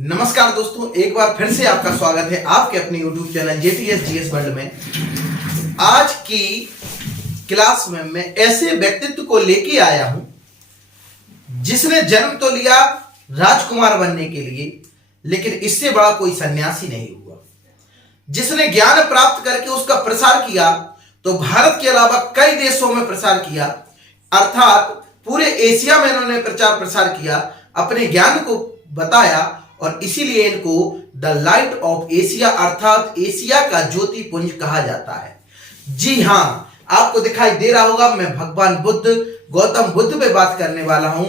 नमस्कार दोस्तों, एक बार फिर से आपका स्वागत है आपके अपने YouTube channel JTS GS world में। आज की क्लास में मैं ऐसे व्यक्तित्व को लेके आया हूं जिसने जन्म तो लिया राजकुमार बनने के लिए, लेकिन इससे बड़ा कोई सन्यासी नहीं हुआ। जिसने ज्ञान प्राप्त करके उसका प्रसार किया तो भारत के अलावा कई देशों में प्रसार किया, अर्थात पूरे एशिया में इन्होंने प्रचार प्रसार किया, अपने ज्ञान को बताया और इसीलिए इनको द लाइट ऑफ एशिया अर्थात एशिया का ज्योति पुंज कहा जाता है। जी हां, आपको दिखाई दे रहा होगा मैं भगवान बुद्ध गौतम बुद्ध पे बात करने वाला हूं।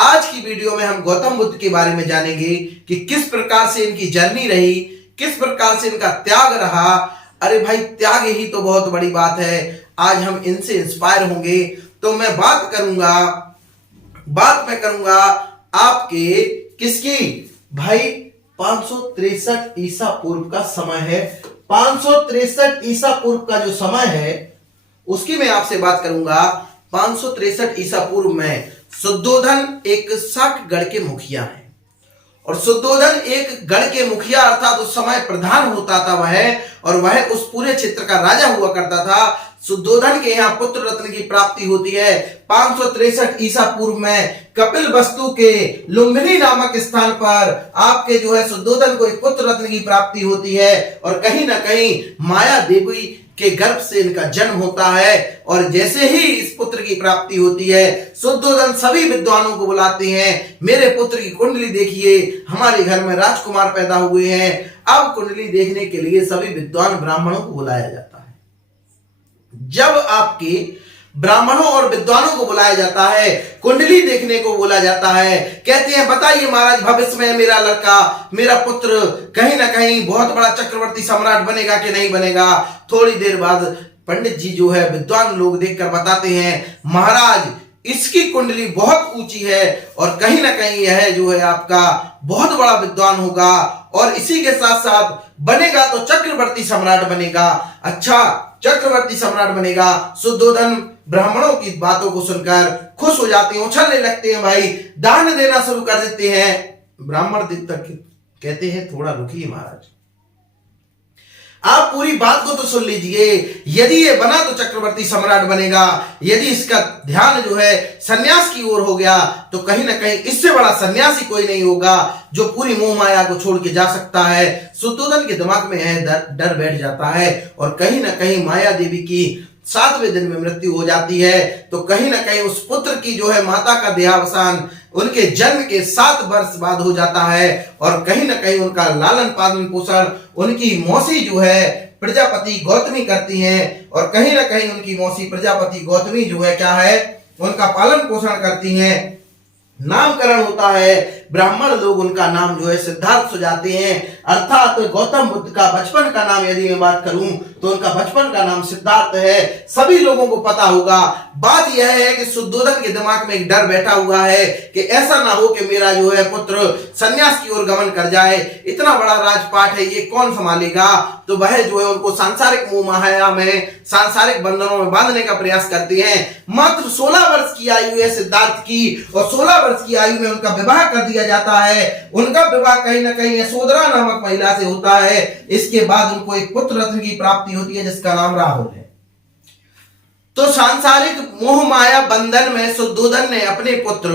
आज की वीडियो में हम गौतम बुद्ध के बारे में जानेंगे कि किस प्रकार से इनकी जर्नी रही, किस प्रकार से इनका त्याग रहा। अरे भाई, त्याग ही तो बहुत बड़ी बात है। आज हम इनसे इंस्पायर होंगे। तो मैं बात मैं करूंगा आपके किसकी भाई 563 ईसा पूर्व का समय है। 563 ईसा पूर्व का जो समय है उसकी मैं आपसे बात करूंगा। 563 ईसा पूर्व में शुद्धोधन एक शाक गढ़ के मुखिया है और शुद्धोधन एक गढ़ के मुखिया अर्थात उस समय प्रधान होता था वह उस पूरे क्षेत्र का राजा हुआ करता था। शुद्धोधन के यहाँ पुत्र रत्न की प्राप्ति होती है 563 ईसा पूर्व में। कपिल वस्तु के लुम्बिनी नामक स्थान पर आपके जो है शुद्धोधन को एक पुत्र रत्न की प्राप्ति होती है और कहीं ना कहीं माया देवी के गर्भ से इनका जन्म होता है। और जैसे ही इस पुत्र की प्राप्ति होती है शुद्धोधन सभी विद्वानों को बुलाते हैं, मेरे पुत्र की कुंडली देखिए, हमारे घर में राजकुमार पैदा हुए हैं। अब कुंडली देखने के लिए सभी विद्वान ब्राह्मणों को बुलाया जाता है। जब आपके ब्राह्मणों और विद्वानों को बुलाया जाता है, कुंडली देखने को बोला जाता है, कहते हैं बताइए महाराज, भविष्य में मेरा लड़का मेरा पुत्र कहीं ना कहीं बहुत बड़ा चक्रवर्ती सम्राट बनेगा कि नहीं बनेगा। थोड़ी देर बाद पंडित जी जो है विद्वान लोग देखकर बताते हैं महाराज इसकी कुंडली बहुत ऊंची है और कहीं ना कहीं यह जो है आपका बहुत बड़ा विद्वान होगा और इसी के साथ साथ बनेगा तो चक्रवर्ती सम्राट बनेगा। अच्छा, चक्रवर्ती सम्राट बनेगा। शुद्धोधन ब्राह्मणों की बातों को सुनकर खुश हो जाते हैं, उछलने लगते हैं, भाई दान देना शुरू कर देते हैं। ब्राह्मण तक कहते हैं थोड़ा रुकिए महाराज, आप पूरी बात को तो सुन लीजिए। यदि ये बना तो चक्रवर्ती सम्राट बनेगा, यदि इसका ध्यान जो है सन्यास की ओर हो गया तो कहीं ना कहीं इससे बड़ा सन्यासी कोई नहीं होगा जो पूरी मोह माया को छोड़ के जा सकता है। शुद्धोधन के दिमाग में यह डर बैठ जाता है और कहीं ना कहीं माया देवी की 7वें दिन में मृत्यु हो जाती है। तो कहीं ना कहीं उस पुत्र की जो है माता का देहावसान उनके जन्म के 7 वर्ष बाद हो जाता है और कहीं ना कहीं उनका लालन पालन पोषण उनकी मौसी जो है प्रजापति गौतमी करती हैं और कहीं ना कहीं उनकी मौसी प्रजापति गौतमी जो है क्या है उनका पालन पोषण करती हैं। नामकरण होता है, ब्राह्मण लोग उनका नाम जो है सिद्धार्थ सुझाते हैं, अर्थात गौतम बुद्ध का बचपन का नाम यदि मैं बात करूं तो उनका बचपन का नाम सिद्धार्थ है। सभी लोगों को पता होगा। बात यह है कि शुद्धोधन के दिमाग में एक डर बैठा हुआ है कि ऐसा ना हो कि मेरा जो है पुत्र सन्यास की ओर गमन कर जाए, इतना बड़ा राजपाट है ये कौन संभालेगा। तो वह जो है उनको सांसारिक मोह माया में सांसारिक बंधनों में बांधने का प्रयास करते हैं। मात्र 16 वर्ष की आयु है सिद्धार्थ की और 16 वर्ष की आयु में उनका विवाह कर दिया जाता है। उनका विवाह कहीं ना कहीं यशोधरा नामक महिला से होता है। इसके बाद उनको एक पुत्र रत्न की प्राप्ति होती है जिसका नाम राहुल है। तो सांसारिक मोह माया बंधन में शुद्धोधन ने अपने पुत्र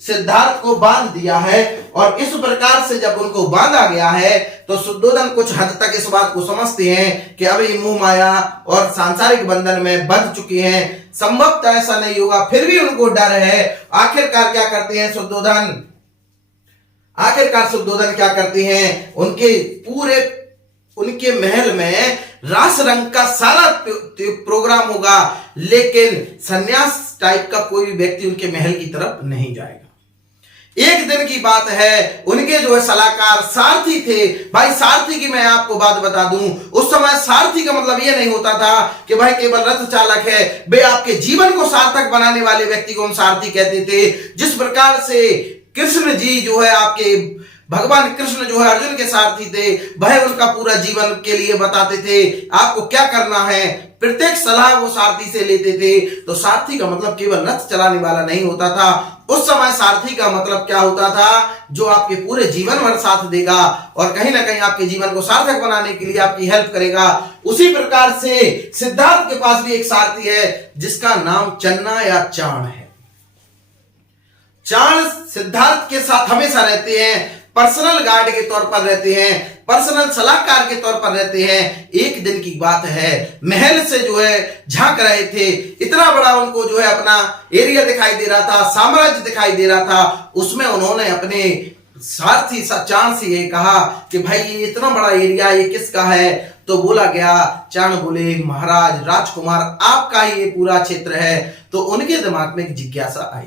सिद्धार्थ को बांध दिया है और इस प्रकार से जब उनको बांधा गया है तो शुद्धोधन कुछ हद तक इस बात को समझते हैं कि अब ये मोह माया और सांसारिक बंधन में बंध चुके हैं, संभवतः ऐसा नहीं होगा, फिर भी उनको डर है। आखिरकार क्या करते हैं शुद्धोधन क्या करते हैं, उनके महल में रास रंग का सारा प्रोग्राम होगा लेकिन सन्यास टाइप का कोई भी व्यक्ति उनके महल की तरफ नहीं जाएगा। एक दिन की बात है, उनके जो है सलाहकार सारथी थे। भाई सारथी की मैं आपको बात बता दूं, उस समय सारथी का मतलब यह नहीं होता था कि भाई केवल रथ चालक है, वे आपके जीवन को सार्थक बनाने वाले व्यक्ति को हम सारथी कहते थे। जिस प्रकार से कृष्ण जी जो है आपके भगवान कृष्ण जो है अर्जुन के सारथी थे, वह उनका पूरा जीवन के लिए बताते थे, आपको क्या करना है, प्रत्येक सलाह वो सारथी से लेते थे। तो सारथी का मतलब केवल रथ चलाने वाला नहीं होता था, उस समय सारथी का मतलब क्या होता था, जो आपके पूरे जीवन भर साथ देगा और कहीं ना कहीं आपके जीवन को सार्थक बनाने के लिए आपकी हेल्प करेगा। उसी प्रकार से सिद्धार्थ के पास भी एक सारथी है जिसका नाम चन्ना या चाण है। चाण सिद्धार्थ के साथ हमेशा रहते हैं, पर्सनल गार्ड के तौर पर रहते हैं, पर्सनल सलाहकार के तौर पर रहते हैं। एक दिन की बात है, महल से जो है झांक रहे थे, इतना बड़ा उनको जो है अपना एरिया दिखाई दे रहा था, साम्राज्य दिखाई दे रहा था। उसमें उन्होंने अपने सारथी चाण से ये कहा कि भाई ये इतना बड़ा एरिया ये किसका है? तो बोला गया, चाण बोले महाराज राजकुमार आपका ही ये पूरा क्षेत्र है। तो उनके दिमाग में एक जिज्ञासा आई,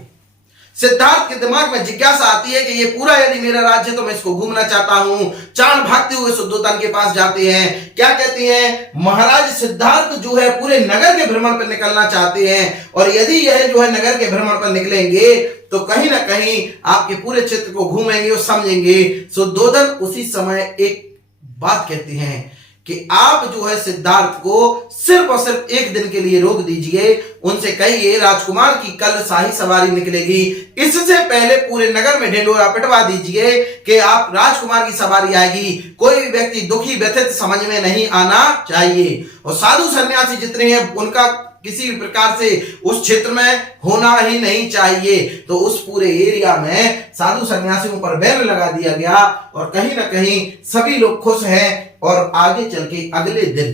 सिद्धार्थ के दिमाग में जिज्ञासा आती है कि ये पूरा यदि मेरा राज्य तो मैं इसको घूमना चाहता हूं। चाण भागते हुए शुद्धोधन के पास जाते हैं, क्या कहते हैं, महाराज सिद्धार्थ जो है पूरे नगर के भ्रमण पर निकलना चाहते हैं और यदि यह जो है नगर के भ्रमण पर निकलेंगे तो कहीं ना कहीं आपके पूरे क्षेत्र को घूमेंगे और समझेंगे। शुद्धोधन उसी समय एक बात कहते हैं कि आप जो है सिद्धार्थ को सिर्फ और सिर्फ एक दिन के लिए रोक दीजिए, उनसे कहिए राजकुमार की कल शाही सवारी निकलेगी, इससे पहले पूरे नगर में ढिंढोरा पिटवा दीजिए कि आप राजकुमार की सवारी आएगी। कोई भी व्यक्ति दुखी व्यथित समझ में नहीं आना चाहिए और साधु सन्यासी जितने हैं उनका किसी भी प्रकार से उस क्षेत्र में होना ही नहीं चाहिए। तो उस पूरे एरिया में साधु सन्यासियों पर बैन लगा दिया गया और कहीं ना कहीं सभी लोग खुश हैं। और आगे चल के अगले दिन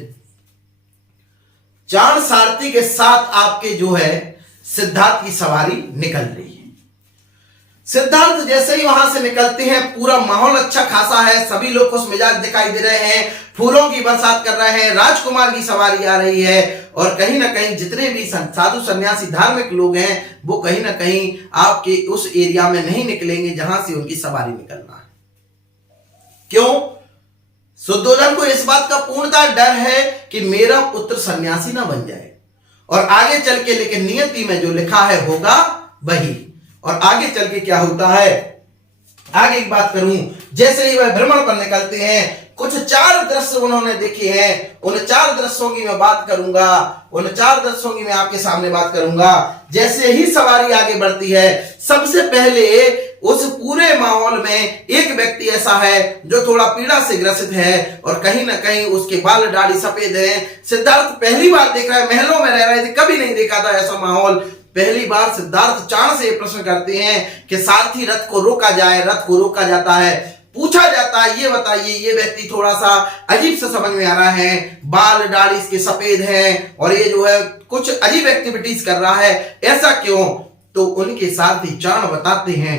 चाण सारथी के साथ आपके जो है सिद्धार्थ की सवारी निकल रही है। सिद्धार्थ जैसे ही वहां से निकलते हैं, पूरा माहौल अच्छा खासा है, सभी लोग खुश मिजाज दिखाई दे रहे हैं, फूलों की बरसात कर रहे हैं, राजकुमार की सवारी आ रही है और कहीं ना कहीं जितने भी साधु सन्यासी धार्मिक लोग हैं वो कहीं ना कहीं आपके उस एरिया में नहीं निकलेंगे जहां से उनकी सवारी निकलना है। क्यों? शुद्धोधन को इस बात का पूर्णतः डर है कि मेरा पुत्र सन्यासी ना बन जाए और आगे चल के, लेकिन नियति में जो लिखा है होगा वही। और आगे चल के क्या होता है, आगे एक बात करूं, जैसे ही वह भ्रमण पर निकलते हैं कुछ 4 दृश्य उन्होंने देखे हैं, उन 4 दृश्यों की मैं बात करूंगा, उन 4 दृश्यों की मैं आपके सामने बात करूंगा। जैसे ही सवारी आगे बढ़ती है, सबसे पहले उस पूरे माहौल में एक व्यक्ति ऐसा है जो थोड़ा पीड़ा से ग्रसित है और कहीं ना कहीं उसके बाल दाढ़ी सफेद है। सिद्धार्थ पहली बार देख रहा है, महलों में रह रहे थे, कभी नहीं देखा था ऐसा माहौल। पहली बार सिद्धार्थ चाण से प्रश्न करते हैं कि सारथी रथ को रोका जाए, रथ को रोका जाता है, पूछा जाता है ये बताइए ये व्यक्ति थोड़ा सा अजीब सा समझ में आ रहा है, बाल दाढ़ी इसके सफेद है और ये जो है कुछ अजीब एक्टिविटीज कर रहा है, ऐसा क्यों? तो उनके सारथी चाण बताते हैं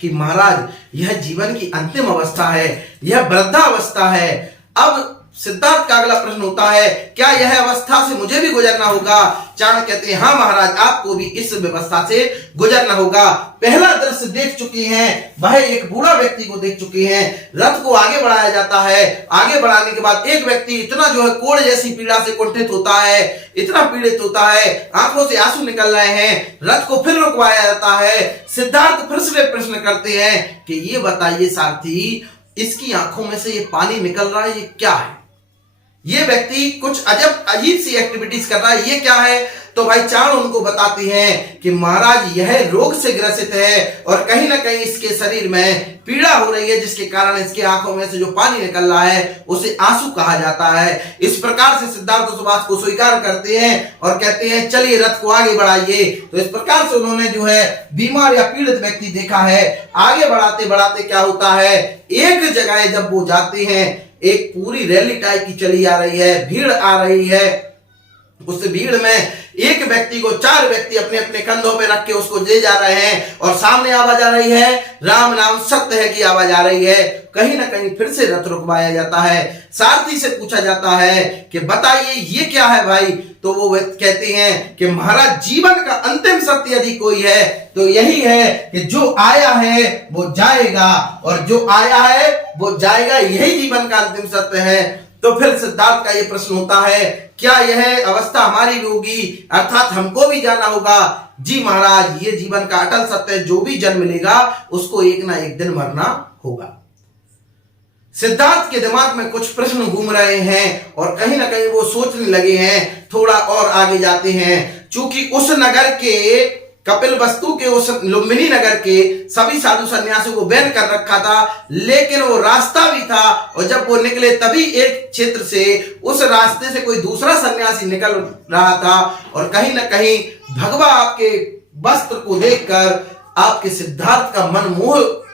कि महाराज यह जीवन की अंतिम अवस्था है, यह वृद्धावस्था है। अब सिद्धार्थ का अगला प्रश्न होता है, क्या यह अवस्था से मुझे भी गुजरना होगा? चाण कहते हैं हाँ महाराज, आपको भी इस व्यवस्था से गुजरना होगा। पहला दृश्य देख चुके हैं, वह एक बूढ़ा व्यक्ति को देख चुके हैं। रथ को आगे बढ़ाया जाता है, आगे बढ़ाने के बाद एक व्यक्ति इतना जो है कोढ़ जैसी पीड़ा से कुंठित होता है, इतना पीड़ित होता है, आंखों से आंसू निकल रहे हैं। रथ को फिर रुकवाया जाता है। सिद्धार्थ फिर से प्रश्न करते हैं कि ये बताइए सारथी, इसकी आंखों में से ये पानी निकल रहा है, ये क्या है? ये व्यक्ति कुछ अजीब सी एक्टिविटीज कर रहा है, ये क्या है? तो भाई चाण उनको बताते हैं कि महाराज यह रोग से ग्रसित है और कहीं ना कहीं इसके शरीर में पीड़ा हो रही है, जिसके कारण इसकी आंखों में से जो पानी निकल रहा है उसे आंसू कहा जाता है। इस प्रकार से सिद्धार्थ उस बात को स्वीकार करते हैं और कहते हैं चलिए रथ को आगे बढ़ाइए। तो इस प्रकार से उन्होंने जो है बीमार या पीड़ित व्यक्ति देखा है। आगे बढ़ाते बढ़ाते क्या होता है, एक जगह जब वो जाते हैं, एक पूरी रैली टाइप की चली आ रही है, भीड़ आ रही है। उस भीड़ में एक व्यक्ति को 4 व्यक्ति अपने अपने कंधों पे रख के उसको ले जा रहे हैं और सामने आवाज आ रही है, राम नाम सत्य है की आवाज आ रही है। कहीं ना कहीं फिर से रथ रुकवाया जाता है। सारथी से पूछा जाता है कि बताइए ये क्या है भाई? तो वो कहते हैं कि महाराज जीवन का अंतिम सत्य यदि कोई है तो यही है कि जो आया है वो जाएगा और जो आया है वो जाएगा, यही जीवन का अंतिम सत्य है। तो फिर सिद्धार्थ का ये प्रश्न होता है, क्या यह अवस्था हमारी भी होगी, अर्थात हमको भी जाना होगा? जी महाराज, ये जीवन का अटल सत्य है, जो भी जन्म लेगा उसको एक ना एक दिन मरना होगा। सिद्धार्थ के दिमाग में कुछ प्रश्न घूम रहे हैं और कहीं ना कहीं वो सोचने लगे हैं, थोड़ा और आगे जाते हैं। चूंकि उस नगर के कपिलवस्तु के, उस लुम्बिनी नगर के सभी साधु सन्यासियों को बैन कर रखा था, लेकिन वो रास्ता भी था और जब वो निकले तभी एक क्षेत्र से, उस रास्ते से कोई दूसरा सन्यासी निकल रहा था और कहीं ना कहीं भगवा आपके वस्त्र को देखकर आपके सिद्धार्थ का मन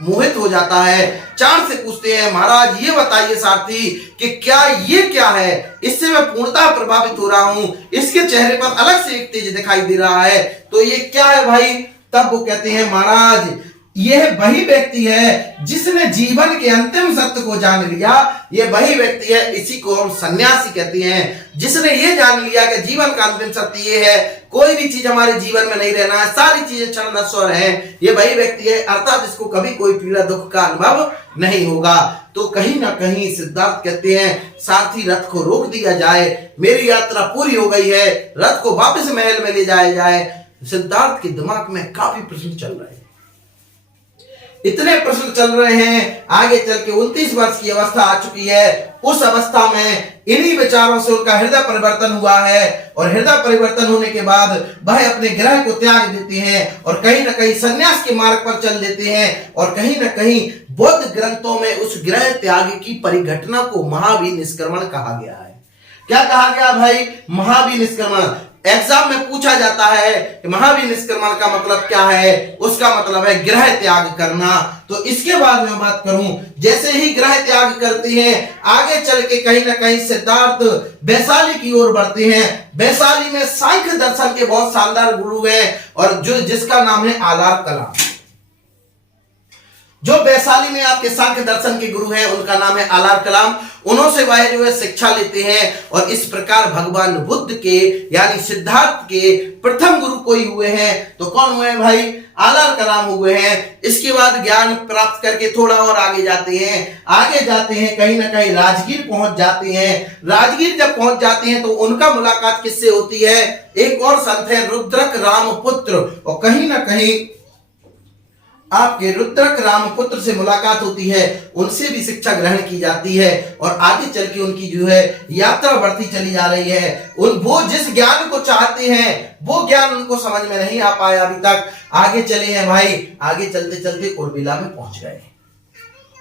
मोहित हो जाता है। चाण से पूछते हैं, महाराज ये बताइए सारथी कि क्या ये क्या है, इससे मैं पूर्णतः प्रभावित हो रहा हूं, इसके चेहरे पर अलग से एक तेज दिखाई दे रहा है, तो ये क्या है भाई? तब वो कहते हैं, महाराज यह वही व्यक्ति है जिसने जीवन के अंतिम सत्य को जान लिया, ये वही व्यक्ति है, इसी को हम सन्यासी कहते हैं, जिसने ये जान लिया कि जीवन का अंतिम सत्य ये है, कोई भी चीज हमारे जीवन में नहीं रहना है, सारी चीजें क्षण नश्वर हैं, ये वही व्यक्ति है, अर्थात इसको कभी कोई पीड़ा दुख का अनुभव नहीं होगा। तो कहीं ना कहीं सिद्धार्थ कहते हैं, सारथी रथ को रोक दिया जाए, मेरी यात्रा पूरी हो गई है, रथ को वापस महल में ले जाया जाए। सिद्धार्थ के दिमाग में काफी प्रश्न चल रहे हैं, इतने प्रश्न चल रहे हैं, आगे चल के 29 वर्ष की अवस्था आ चुकी है। उस अवस्था में इन्हीं विचारों से उनका हृदय परिवर्तन हुआ है और हृदय परिवर्तन होने के बाद वह अपने ग्रह को त्याग देते हैं और कहीं ना कहीं सन्यास के मार्ग पर चल देते हैं। और कहीं ना कहीं बौद्ध ग्रंथों में उस ग्रह त्याग की परिघटना को महावीर निष्क्रमण कहा गया है। क्या कहा गया भाई? महावीर निष्क्रमण। एग्जाम में पूछा जाता है कि महावीर निष्क्रमण का मतलब क्या है? उसका मतलब है ग्रह त्याग करना। तो इसके बाद मैं बात करूं, जैसे ही ग्रह त्याग करते हैं, आगे चल के कहीं ना कहीं सिद्धार्थ वैशाली की ओर बढ़ते हैं। वैशाली में सांख्य दर्शन के बहुत शानदार गुरु हैं और जिसका नाम है आलार कलाम। जो वैशाली में आपके सांख्य दर्शन के गुरु हैं उनका नाम है आलार कलाम। उन्होंने वह जो है शिक्षा लेते हैं और इस प्रकार भगवान बुद्ध के यानी सिद्धार्थ के प्रथम गुरु कोई हुए हैं। तो कौन हुए हैं भाई? आलार कलाम हुए हैं। इसके बाद ज्ञान प्राप्त करके थोड़ा और आगे जाते हैं, कहीं ना कहीं राजगीर पहुंच जाते हैं। राजगीर जब पहुंच जाते हैं तो उनका मुलाकात किससे होती है? एक और संत है रुद्रक रामपुत्र, और कहीं ना कहीं आपके रुद्रक रामपुत्र से मुलाकात होती है, उनसे भी शिक्षा ग्रहण की जाती है और आगे चल के उनकी जो है यात्रा बढ़ती चली जा रही है। वो जिस ज्ञान को चाहते हैं वो ज्ञान उनको समझ में नहीं आ पाया अभी तक। आगे चले हैं भाई, आगे चलते चलते उर्मिला में पहुंच गए।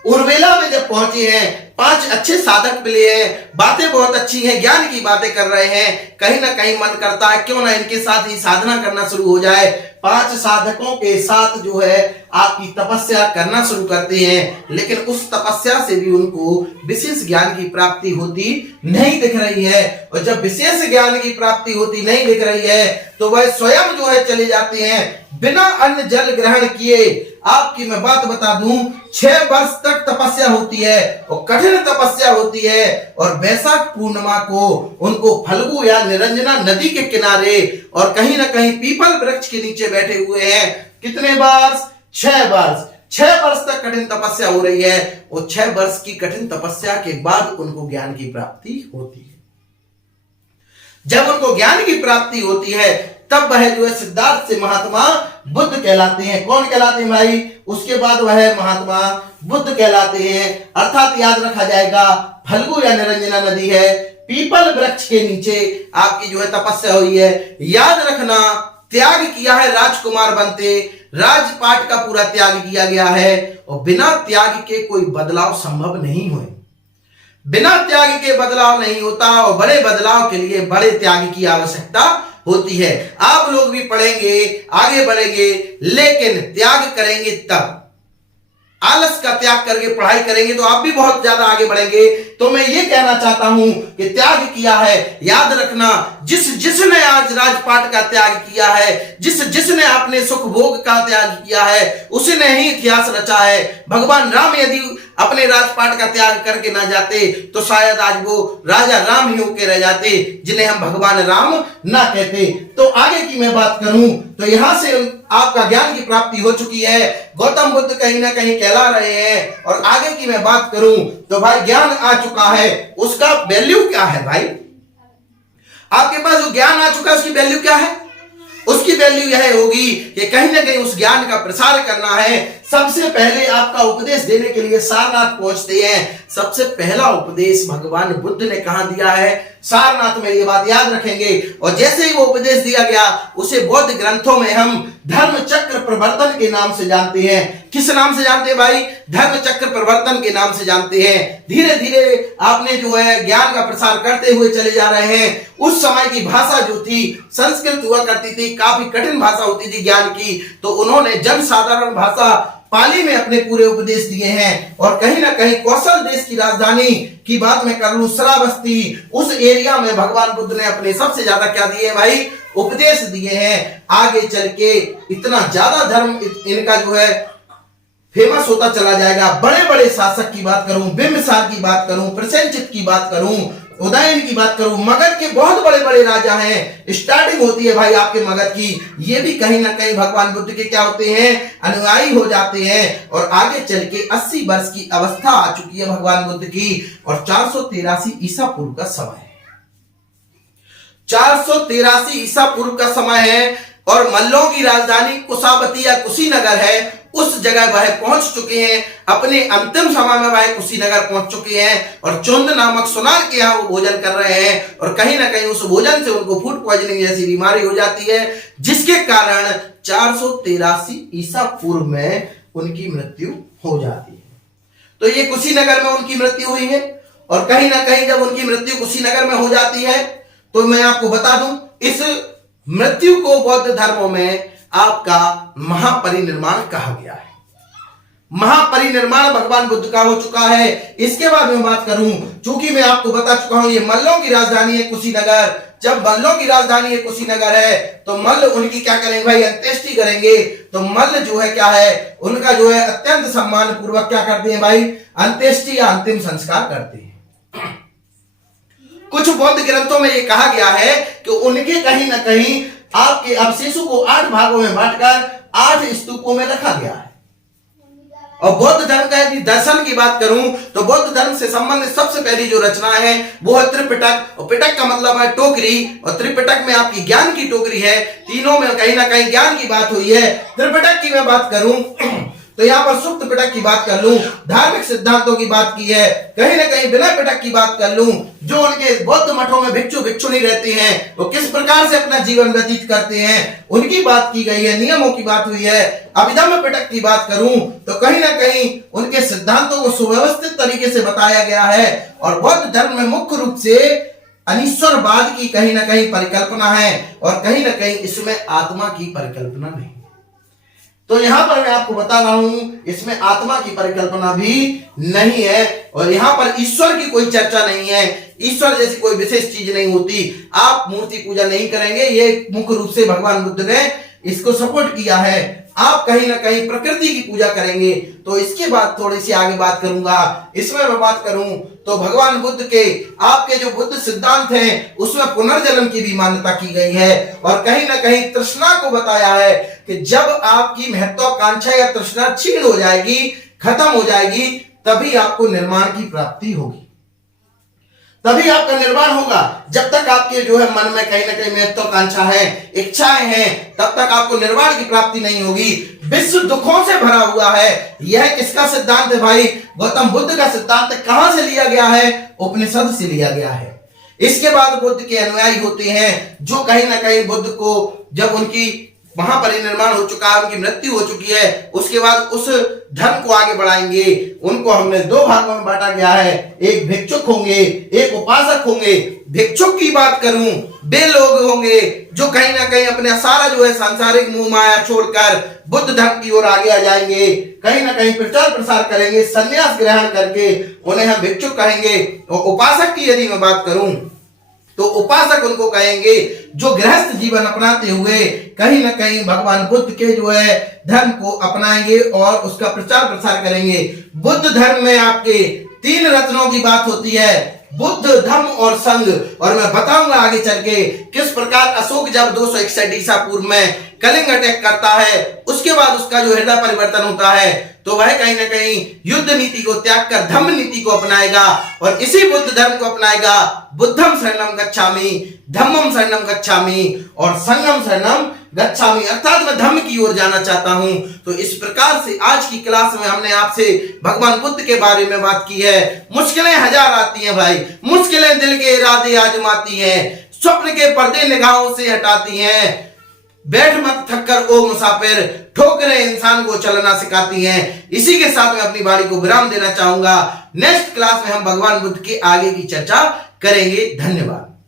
उर्मिला में जब पहुंचे हैं, 5 अच्छे साधक मिले हैं, बातें बहुत अच्छी हैं, ज्ञान की बातें कर रहे हैं। कहीं ना कहीं मन करता है क्यों ना इनके साथ ही साधना करना शुरू हो जाए। 5 साधकों के साथ जो है आपकी तपस्या करना शुरू करते हैं, लेकिन उस तपस्या से भी उनको विशेष ज्ञान की प्राप्ति होती नहीं दिख रही है। और जब विशेष ज्ञान की प्राप्ति होती नहीं दिख रही है तो वह स्वयं जो है चले जाते हैं बिना अन्न जल ग्रहण किए। आपकी मैं बात बता दूं, 6 वर्ष तक तपस्या होती है और कठिन तपस्या होती है। और वैशाख पूर्णिमा को उनको फल्गु या निरंजना नदी के किनारे और कहीं ना कहीं पीपल वृक्ष के नीचे बैठे हुए हैं। कितने वर्ष? 6 वर्ष। 6 वर्ष तक कठिन तपस्या हो रही है और 6 वर्ष की कठिन तपस्या के बाद उनको ज्ञान की प्राप्ति होती है। जब उनको ज्ञान की प्राप्ति होती है तब वह जो है सिद्धार्थ से महात्मा बुद्ध कहलाते हैं। कौन कहलाते हैं भाई? उसके बाद वह महात्मा बुद्ध कहलाते हैं। अर्थात याद रखा जाएगा, फल्गु या निरंजना नदी है, पीपल वृक्ष के नीचे आपकी जो है तपस्या हुई है। याद रखना, त्याग किया है राजकुमार बनते, राजपाट का पूरा त्याग किया गया है और बिना त्याग के कोई बदलाव संभव नहीं हुए। बिना त्याग के बदलाव नहीं होता और बड़े बदलाव के लिए बड़े त्याग की आवश्यकता होती है। आप लोग भी पढ़ेंगे, आगे बढ़ेंगे, लेकिन त्याग करेंगे तब। आलस का त्याग करके पढ़ाई करेंगे तो आप भी बहुत ज्यादा आगे बढ़ेंगे। तो मैं ये कहना चाहता हूं कि त्याग किया है, याद रखना, जिसने आज राजपाट का त्याग किया है, जिसने अपने सुख भोग का त्याग किया है, उसने ही इतिहास रचा है। भगवान राम यदि अपने राजपाट का त्याग करके ना जाते तो शायद आज वो राजा राम ही होके रह जाते, जिन्हें हम भगवान राम ना कहते। तो आगे की मैं बात करूं तो यहां से आपका ज्ञान की प्राप्ति हो चुकी है। गौतम बुद्ध कहीं ना कहीं कहला रहे हैं। और आगे की मैं बात करूं तो भाई ज्ञान आ चुका है, उसका वैल्यू क्या है भाई? आपके पास जो ज्ञान आ चुका है उसकी वैल्यू क्या है? उसकी वैल्यू यह होगी कि कहीं ना कहीं उस ज्ञान का प्रसार करना है। सबसे पहले आपका उपदेश देने के लिए सारनाथ पहुंचते हैं। सबसे पहला उपदेश भगवान बुद्ध ने कहां दिया है? सारनाथ में। ये बात याद रखेंगे। और जैसे ही वो उपदेश दिया गया उसे बौद्ध ग्रंथों में हम धर्म चक्र प्रवर्तन के नाम से जानते हैं। किस नाम से जानते हैं भाई? धर्म चक्र प्रवर्तन के नाम से जानते हैं। धीरे धीरे आपने जो है ज्ञान का प्रसार करते हुए चले जा रहे हैं। उस समय की भाषा जो थी संस्कृत हुआ करती थी, काफी कठिन भाषा होती थी ज्ञान की, तो उन्होंने जन साधारण भाषा पाली में अपने पूरे उपदेश दिए हैं। और कहीं ना कहीं कौशल देश की राजधानी की बात मैं कर लूं, श्रावस्ती, उस एरिया में भगवान बुद्ध ने अपने सबसे ज्यादा क्या दिए हैं भाई? उपदेश दिए हैं। आगे चल के इतना ज्यादा धर्म इनका जो है फेमस होता चला जाएगा। बड़े बड़े शासक की बात करूं, बिंबिसार की बात करूं, प्रसेनजित की बात करूं, उदयन की बात करूं, मगध के बहुत बड़े बड़े राजा हैं। स्टार्टिंग होती है भाई आपके मगध की। ये भी कहीं ना कहीं भगवान बुद्ध के क्या होते हैं? अनुयायी हो जाते हैं। और आगे चल के 80 वर्ष की अवस्था आ चुकी है भगवान बुद्ध की और 483 ईसा पूर्व का समय है। 483 ईसा पूर्व का समय है और मल्लों की राजधानी कुशावती या कुशीनगर है, उस जगह वह पहुंच चुके हैं। अपने अंतिम समय में वह कुशीनगर पहुंच चुके हैं और चुंद नामक सुनार के यहाँ वो भोजन कर रहे हैं। और कहीं ना कहीं उस भोजन से उनको फूड पॉइजनिंग जैसी बीमारी हो जाती है, जिसके कारण 483 ईसा पूर्व में उनकी मृत्यु हो जाती है। तो ये कुशीनगर में उनकी मृत्यु हुई है। और कहीं ना कहीं जब उनकी मृत्यु कुशीनगर में हो जाती है तो मैं आपको बता दूं, इस मृत्यु को बौद्ध धर्मों में आपका महापरिनिर्वाण कहा गया है। महापरिनिर्वाण भगवान बुद्ध का हो चुका है। इसके बाद में बात करूं, चूंकि मैं आपको बता चुका हूं ये मल्लों की राजधानी है कुशीनगर। जब मल्लों की राजधानी है कुशीनगर है तो मल्ल उनकी क्या करेंगे भाई? अंत्येष्टि करेंगे। तो मल्ल जो है क्या है, उनका जो है अत्यंत सम्मान पूर्वक क्या करते हैं भाई? अंत्येष्टि या अंतिम संस्कार करते हैं। कुछ बौद्ध ग्रंथों में यह कहा गया है कि उनके कहीं ना कहीं आपके अवशेषों को 8 भागों में बांटकर 8 स्तूपों में रखा गया है। और बौद्ध धर्म का यदि दर्शन की बात करूं तो बौद्ध धर्म से संबंधित सबसे पहली जो रचना है वो है त्रिपिटक। और पिटक का मतलब है टोकरी, और त्रिपिटक में आपकी ज्ञान की टोकरी है। तीनों में कहीं ना कहीं ज्ञान की बात हुई है। त्रिपिटक की मैं बात करूं तो यहाँ पर सुप्त पिटक की बात कर लूं, धार्मिक सिद्धांतों की बात की है। कहीं ना कहीं विनय पिटक की बात कर लूं, जो उनके बौद्ध मठों में भिक्षु भिक्षुणी रहते हैं, वो किस प्रकार से अपना जीवन व्यतीत करते हैं, उनकी बात की गई है। नियमों की बात हुई है। अभिधम्म पिटक की बात करूं तो कहीं ना कहीं उनके सिद्धांतों को सुव्यवस्थित तरीके से बताया गया है। और बौद्ध धर्म में मुख्य रूप से अनीश्वरवाद की कहीं ना कहीं परिकल्पना है और कहीं ना कहीं इसमें आत्मा की परिकल्पना नहीं। तो यहां पर मैं आपको बता रहा हूं इसमें आत्मा की परिकल्पना भी नहीं है और यहां पर ईश्वर की कोई चर्चा नहीं है। ईश्वर जैसी कोई विशेष चीज नहीं होती। आप मूर्ति पूजा नहीं करेंगे, ये मुख्य रूप से भगवान बुद्ध ने इसको सपोर्ट किया है। आप कहीं ना कहीं प्रकृति की पूजा करेंगे। तो इसके बाद थोड़ी सी आगे बात करूंगा। इसमें मैं बात करूं तो भगवान बुद्ध के आपके जो बुद्ध सिद्धांत हैं उसमें पुनर्जन्म की भी मान्यता की गई है। और कहीं ना कहीं तृष्णा को बताया है कि जब आपकी महत्वाकांक्षा या तृष्णा क्षीण हो जाएगी, खत्म हो जाएगी, तभी आपको निर्माण की प्राप्ति होगी, तभी आपका निर्माण होगा। जब तक आपके जो है मन में कहीं ना कहीं महत्वाकांक्षा है, इच्छाएं हैं, तब तक आपको निर्वाण की प्राप्ति नहीं होगी। विश्व दुखों से भरा हुआ है। यह किसका सिद्धांत है भाई? गौतम बुद्ध का सिद्धांत। कहां से लिया गया है? उपनिषद से लिया गया है। इसके बाद बुद्ध के अनुयायी होते हैं जो कहीं ना कहीं बुद्ध को जब उनकी महापरिनिर्वाण हो चुका है, उनकी मृत्यु हो चुकी है, उसके बाद उस धर्म को आगे बढ़ाएंगे। उनको हमने 2 भागों में बांटा गया है। एक भिक्षुक होंगे, एक उपासक होंगे। भिक्षुक की बात करूं, वे लोग होंगे जो कहीं ना कहीं अपने सारा जो है सांसारिक मोह माया छोड़कर बुद्ध धर्म की ओर आगे आ जाएंगे, कहीं ना कहीं प्रचार प्रसार करेंगे, संन्यास ग्रहण करके उन्हें हम भिक्षुक कहेंगे। और उपासक की यदि मैं बात करूं तो उपासक उनको कहेंगे जो गृहस्थ जीवन अपनाते हुए कहीं ना कहीं भगवान बुद्ध के जो है धर्म को अपनाएंगे और उसका प्रचार प्रसार करेंगे। बुद्ध धर्म में आपके 3 रत्नों की बात होती है, बुद्ध, धम्म और संघ। और मैं बताऊंगा आगे चल के किस प्रकार अशोक जब 261 ईसा पूर्व में कलिंग अटैक करता है, उसके बाद उसका जो हृदय परिवर्तन होता है, तो वह कहीं ना कहीं युद्ध नीति को त्याग कर धम्म नीति को अपनाएगा और इसी बुद्ध धर्म को अपनाएगा। बुद्धम शरणम गच्छामि, धम्मम शरणम गच्छामि और संघम शरणम गच्छामि, अर्थात मैं धम्म की ओर जाना चाहता हूं। तो इस प्रकार से आज की क्लास में हमने आपसे भगवान बुद्ध के बारे में बात की है। मुश्किलें हजार आती हैं भाई, मुश्किलें दिल के इरादे आजमाती हैं, स्वप्न के पर्दे निगाहों से हटाती हैं। बैठ मत थक कर ओ मुसाफिर, ठोकरें इंसान को चलना सिखाती हैं। इसी के साथ मैं अपनी वाणी को विराम देना चाहूंगा। नेक्स्ट क्लास में हम भगवान बुद्ध के आगे की चर्चा करेंगे। धन्यवाद।